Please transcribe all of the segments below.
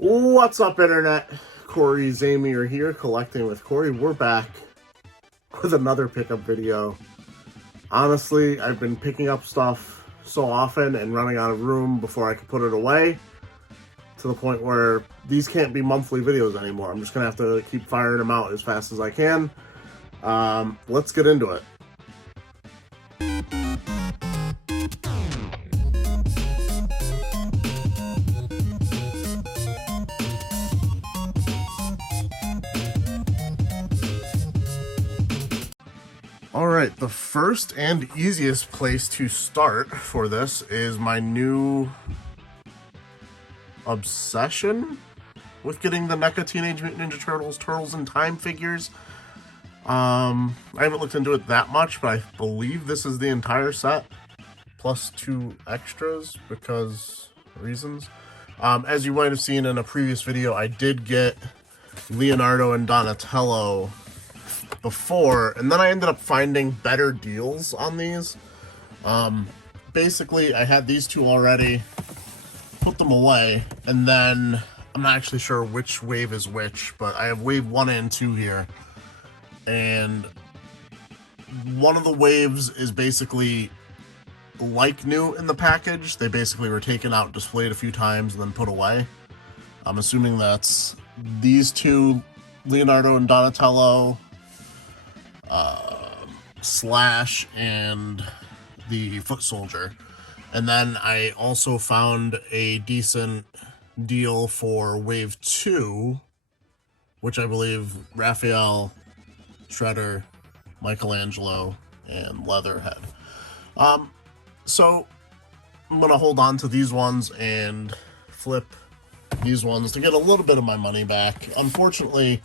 What's up, Internet? Cory Zamier here, collecting with Cory. We're back with another pickup video. Honestly, I've been picking up stuff so often and running out of room before I can put it away, to the point where these can't be monthly videos anymore. I'm just going to have to keep firing them out as fast as I can. Let's get into it. Alright, the first and easiest place to start for this is my new obsession with getting the NECA Teenage Mutant Ninja Turtles Turtles in Time figures. I haven't looked into it that much, but I believe this is the entire set, plus 2 extras because reasons. As you might have seen in a previous video, I did get Leonardo and Donatello before, and then I ended up finding better deals on these. Basically, I had these two already, put them away, and then I'm not actually sure which wave is which, but I have wave 1 and 2 here, and one of the waves is basically like new in the package. They basically were taken out, displayed a few times, and then put away. I'm assuming that's these two, Leonardo and Donatello, Slash, and the Foot Soldier. And then I also found a decent deal for wave 2, which I believe Raphael, Shredder, Michelangelo, and Leatherhead. So I'm gonna hold on to these ones and flip these ones to get a little bit of my money back. Unfortunately,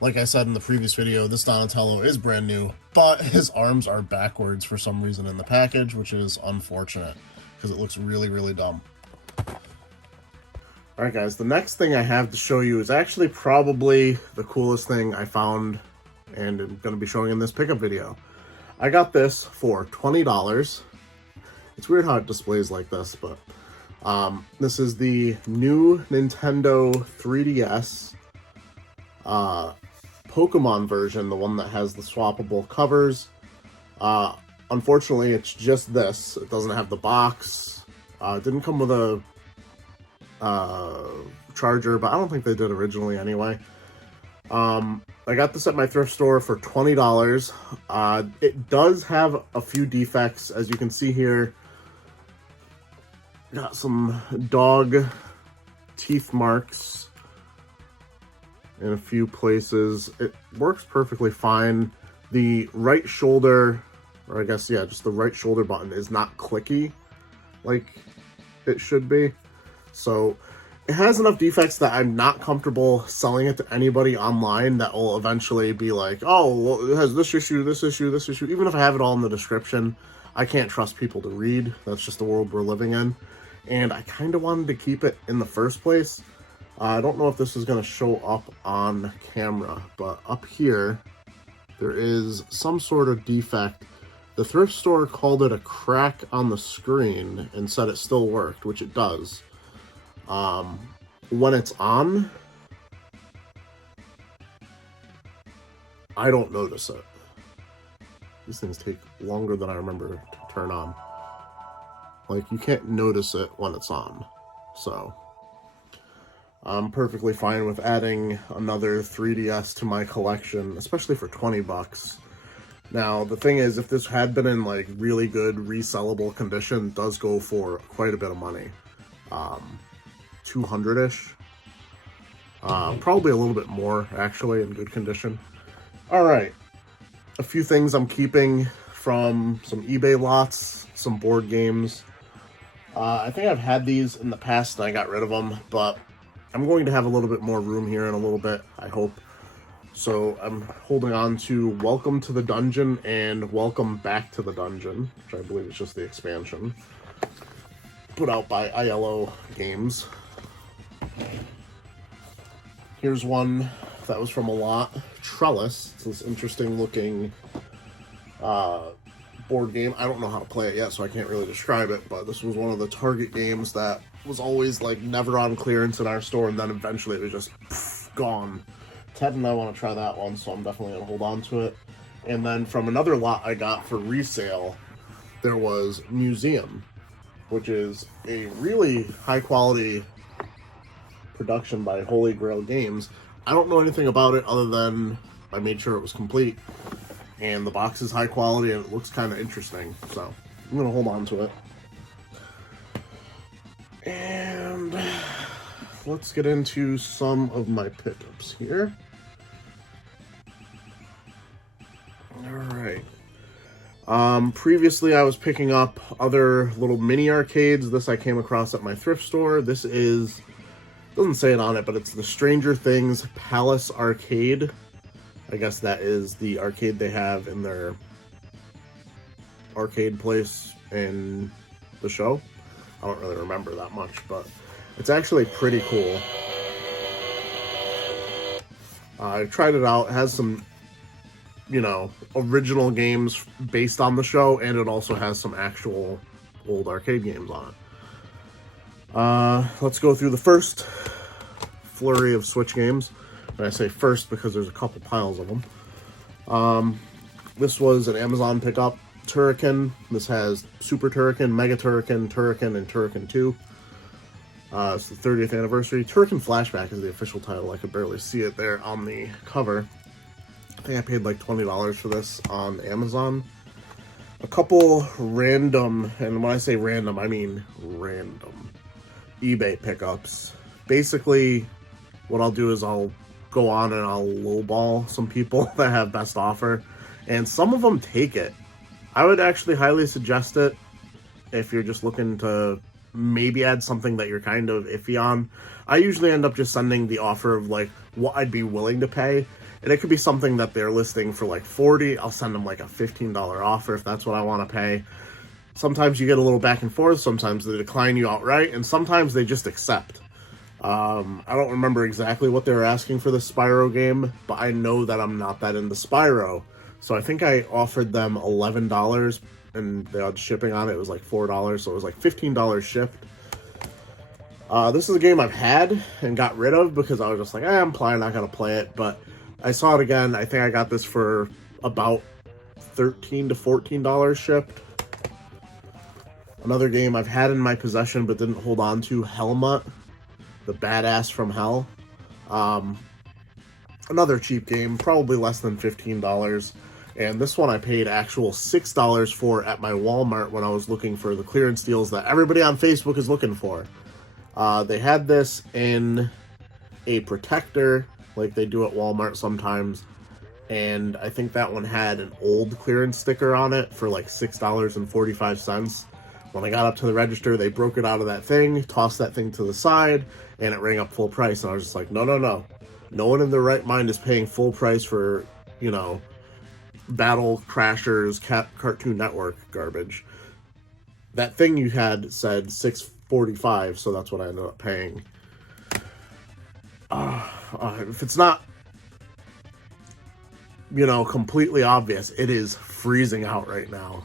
like I said in the previous video, this Donatello is brand new, but his arms are backwards for some reason in the package, which is unfortunate because it looks really, really dumb. Alright guys, the next thing I have to show you is actually probably the coolest thing I found and I'm going to be showing in this pickup video. I got this for $20. It's weird how it displays like this, but this is the new Nintendo 3DS Pokemon version, the one that has the swappable covers. Unfortunately, it's just this. It doesn't have the box. It didn't come with a charger, but I don't think they did originally anyway. I got this at my thrift store for $20. It does have a few defects, as you can see here. Got some dog teeth marks in a few places. It works perfectly fine. The right shoulder, or I guess, yeah, just the right shoulder button is not clicky like it should be. So it has enough defects that I'm not comfortable selling it to anybody online that will eventually be like, oh, well, it has this issue, this issue, this issue. Even if I have it all in the description, I can't trust people to read. That's just the world we're living in. And I kind of wanted to keep it in the first place. I don't know if this is going to show up on camera, but up here, there is some sort of defect. The thrift store called it a crack on the screen and said it still worked, which it does. When it's on, I don't notice it. These things take longer than I remember to turn on. Like, you can't notice it when it's on. So I'm perfectly fine with adding another 3DS to my collection, especially for 20 bucks. Now, the thing is, if this had been in like really good resellable condition, it does go for quite a bit of money. 200-ish. Probably a little bit more, actually, in good condition. Alright. A few things I'm keeping from some eBay lots, some board games. I think I've had these in the past and I got rid of them, but I'm going to have a little bit more room here in a little bit, I hope. So I'm holding on to Welcome to the Dungeon and Welcome Back to the Dungeon, which I believe is just the expansion, put out by ILO Games. Here's one that was from a lot. Trellis. It's this interesting looking board game. I don't know how to play it yet, so I can't really describe it, but this was one of the Target games that was always like never on clearance in our store, and then eventually it was just gone. Ted and I want to try that one, so I'm definitely going to hold on to it. And then from another lot I got for resale, there was Museum, which is a really high quality production by Holy Grail Games. I don't know anything about it other than I made sure it was complete, and the box is high quality and it looks kind of interesting, so I'm going to hold on to it. And let's get into some of my pickups here. Alright. Previously I was picking up other little mini arcades. This I came across at my thrift store. This is, doesn't say it on it, but it's the Stranger Things Palace Arcade. I guess that is the arcade they have in their arcade place in the show. I don't really remember that much, but it's actually pretty cool. I tried it out. It has some, you know, original games based on the show, and it also has some actual old arcade games on it. Let's go through the first flurry of Switch games. And I say first because there's a couple piles of them. This was an Amazon pickup. Turrican. This has Super Turrican, Mega Turrican, Turrican, and Turrican 2. It's the 30th anniversary. Turrican Flashback is the official title. I could barely see it there on the cover. I think I paid like $20 for this on Amazon. A couple random, and when I say random, I mean random, eBay pickups. Basically, what I'll do is I'll go on and I'll lowball some people that have best offer, and some of them take it. I would actually highly suggest it if you're just looking to maybe add something that you're kind of iffy on. I usually end up just sending the offer of like what I'd be willing to pay, and it could be something that they're listing for like $40. I'll send them like a $15 offer if that's what I want to pay. Sometimes you get a little back and forth, sometimes they decline you outright, and sometimes they just accept. I don't remember exactly what they were asking for the Spyro game, but I know that I'm not that into Spyro. So I think I offered them $11, and they had shipping on it. It was like $4, so it was like $15 shipped. This is a game I've had and got rid of because I was just like, I'm probably not going to play it. But I saw it again. I think I got this for about $13 to $14 shipped. Another game I've had in my possession but didn't hold on to, Helmut, the Badass from Hell. Another cheap game, probably less than $15. And this one I paid actual $6 for at my Walmart when I was looking for the clearance deals that everybody on Facebook is looking for. They had this in a protector, like they do at Walmart sometimes. And I think that one had an old clearance sticker on it for like $6.45. When I got up to the register, they broke it out of that thing, tossed that thing to the side, and it rang up full price. And I was just like, no, no, no. No one in their right mind is paying full price for, you know, Battle Crashers, Cartoon Network garbage. That thing you had said $6.45, so that's what I ended up paying. If it's not, you know, completely obvious, it is freezing out right now.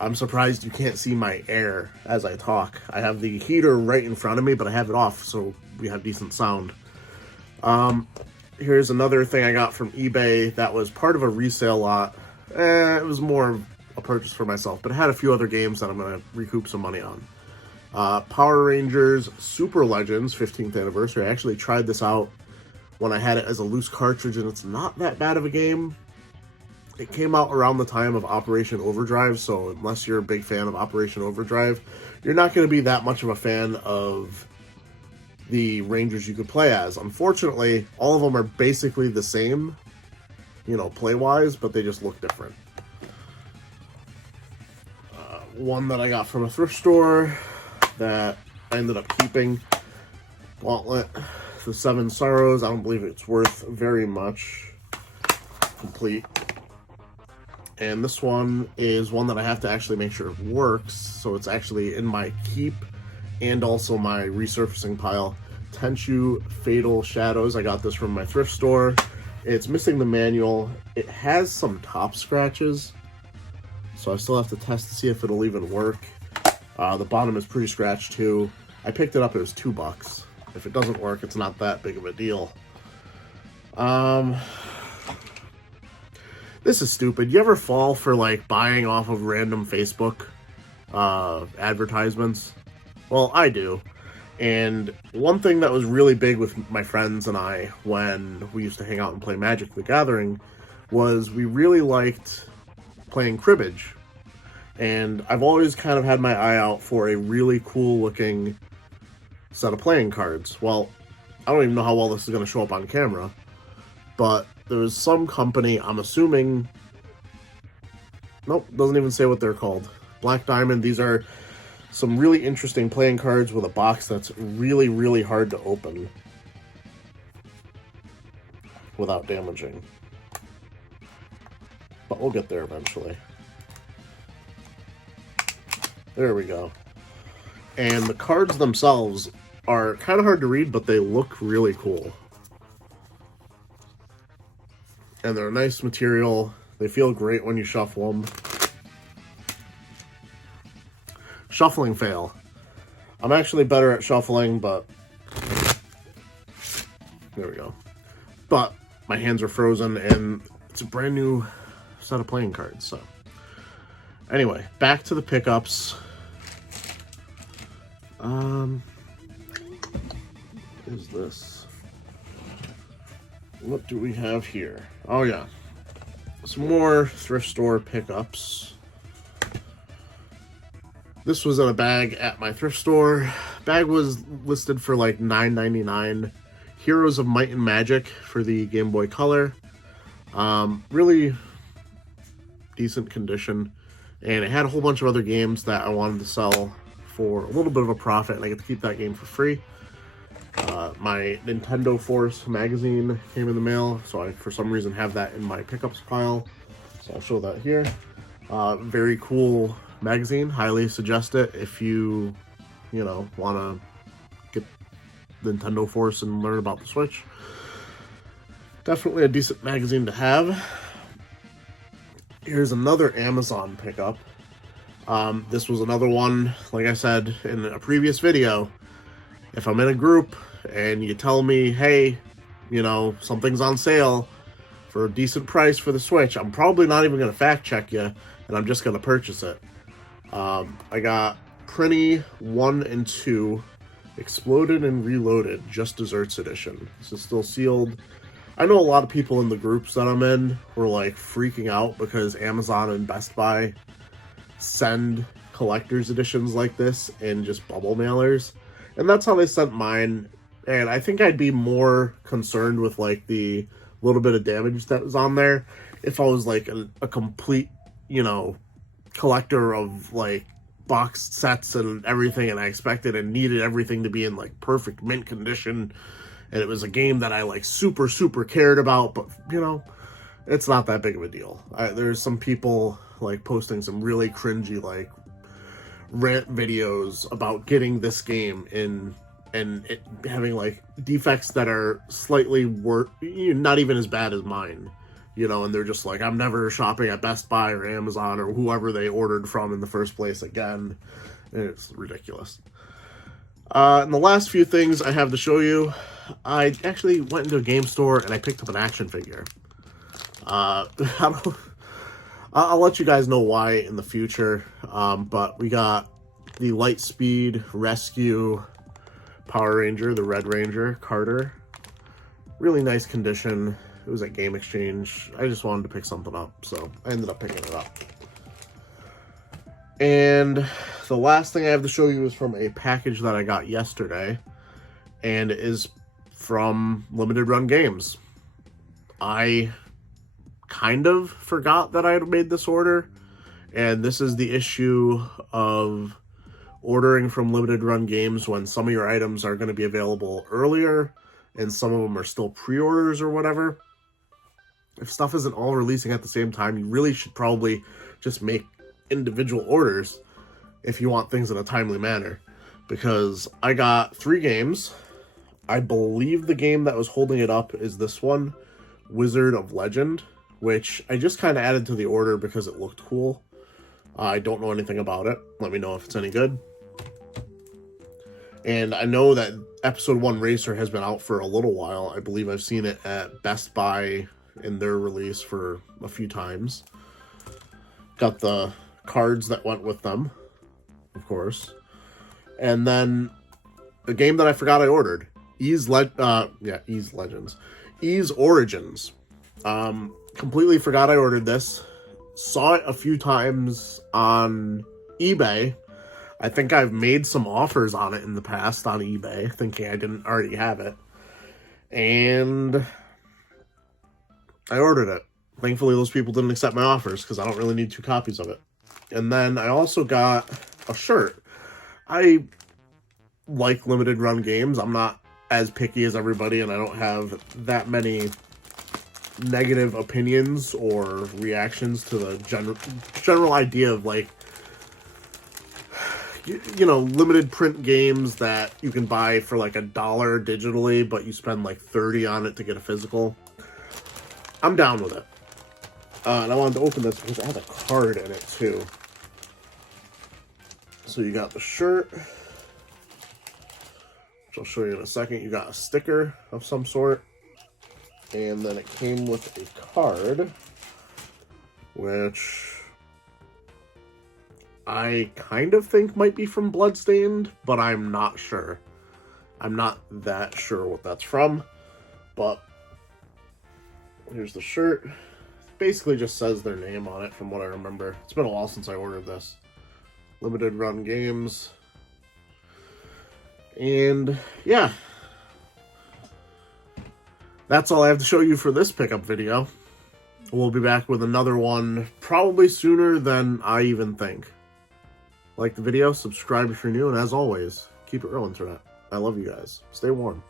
I'm surprised you can't see my air as I talk. I have the heater right in front of me, but I have it off so we have decent sound. Here's another thing I got from eBay that was part of a resale lot. It was more of a purchase for myself, but it had a few other games that I'm going to recoup some money on. Power Rangers Super Legends 15th anniversary. I actually tried this out when I had it as a loose cartridge, and it's not that bad of a game. It came out around the time of Operation Overdrive, so unless you're a big fan of Operation Overdrive, you're not going to be that much of a fan of the Rangers you could play as. Unfortunately, all of them are basically the same, you know, play-wise, but they just look different. One that I got from a thrift store that I ended up keeping, Gauntlet, the Seven Sorrows. I don't believe it's worth very much. Complete. And this one is one that I have to actually make sure it works, so it's actually in my keep and also my resurfacing pile. Tenchu Fatal Shadows. I got this from my thrift store. It's missing the manual. It has some top scratches, so I still have to test to see if it'll even work. The bottom is pretty scratched too. I picked it up, it was $2. If it doesn't work, it's not that big of a deal. This is stupid. You ever fall for, like, buying off of random Facebook advertisements? Well, I do. And one thing that was really big with my friends and I when we used to hang out and play Magic the Gathering was we really liked playing cribbage. And I've always kind of had my eye out for a really cool looking set of playing cards. Well, I don't even know how well this is going to show up on camera, but there was some company, I'm assuming, nope, doesn't even say what they're called. Black Diamond. These are some really interesting playing cards with a box that's really, really hard to open without damaging. But we'll get there eventually. There we go. And the cards themselves are kind of hard to read, but they look really cool. And they're a nice material. They feel great when you shuffle them. Shuffling fail. I'm actually better at shuffling, but there we go. But my hands are frozen, and it's a brand new set of playing cards. So anyway, back to the pickups. What is this? What do we have here? Oh yeah, some more thrift store pickups. This was in a bag at my thrift store. Bag was listed for like $9.99. Heroes of Might and Magic for the Game Boy Color. Really decent condition. And it had a whole bunch of other games that I wanted to sell for a little bit of a profit, and I get to keep that game for free. My Nintendo Force magazine came in the mail, so I, for some reason, have that in my pickups pile. So I'll show that here. Very cool magazine. Highly suggest it if you know, want to get Nintendo Force and learn about the Switch. Definitely a decent magazine to have. Here's another Amazon pickup. This was another one, like I said in a previous video, if I'm in a group and you tell me, hey, you know, something's on sale for a decent price for the Switch, I'm probably not even going to fact check you, and I'm just going to purchase it. I got Prinny 1 and 2, Exploded and Reloaded, Just Desserts Edition. This is still sealed. I know a lot of people in the groups that I'm in were like freaking out because Amazon and Best Buy send collector's editions like this in just bubble mailers, and that's how they sent mine. And I think I'd be more concerned with like the little bit of damage that was on there if I was like a complete, you know, collector of like box sets and everything, and I expected and needed everything to be in like perfect mint condition, and it was a game that I like super cared about. But you know, it's not that big of a deal. There's some people like posting some really cringy like rant videos about getting this game in and it having like defects that are slightly worse, not even as bad as mine, you know, and they're just like, I'm never shopping at Best Buy or Amazon or whoever they ordered from in the first place again. And it's ridiculous. And the last few things I have to show you, I actually went into a game store and I picked up an action figure. I'll let you guys know why in the future, but we got the Lightspeed Rescue Power Ranger, the Red Ranger, Carter. Really nice condition. It was at Game Exchange. I just wanted to pick something up, so I ended up picking it up. And the last thing I have to show you is from a package that I got yesterday, and it is from Limited Run Games. I kind of forgot that I had made this order, and this is the issue of ordering from Limited Run Games when some of your items are going to be available earlier and some of them are still pre-orders or whatever. If stuff isn't all releasing at the same time, you really should probably just make individual orders if you want things in a timely manner, because I got 3 games. I believe the game that was holding it up is this one, Wizard of Legend, which I just kind of added to the order because it looked cool. I don't know anything about it. Let me know if it's any good. And I know that Episode 1 Racer has been out for a little while. I believe I've seen it at Best Buy in their release for a few times. Got the cards that went with them, of course. And then a game that I forgot I ordered. Ys Legends. Ys Origins. Completely forgot I ordered this. Saw it a few times on eBay. I think I've made some offers on it in the past on eBay, thinking I didn't already have it. And I ordered it. Thankfully, those people didn't accept my offers because I don't really need 2 copies of it. And then I also got a shirt. I like limited run games. I'm not as picky as everybody, and I don't have that many negative opinions or reactions to the general idea of, like, you know, limited print games that you can buy for like $1 digitally, but you spend like $30 on it to get a physical. I'm down with it. And I wanted to open this because it has a card in it too. So you got the shirt, which I'll show you in a second. You got a sticker of some sort. And then it came with a card, which I kind of think might be from Bloodstained, but I'm not sure. I'm not that sure what that's from, but here's the shirt. It basically just says their name on it from what I remember. It's been a while since I ordered this. Limited run games. And yeah. That's all I have to show you for this pickup video. We'll be back with another one probably sooner than I even think. Like the video, subscribe if you're new, and as always, keep it real, Internet. I love you guys. Stay warm.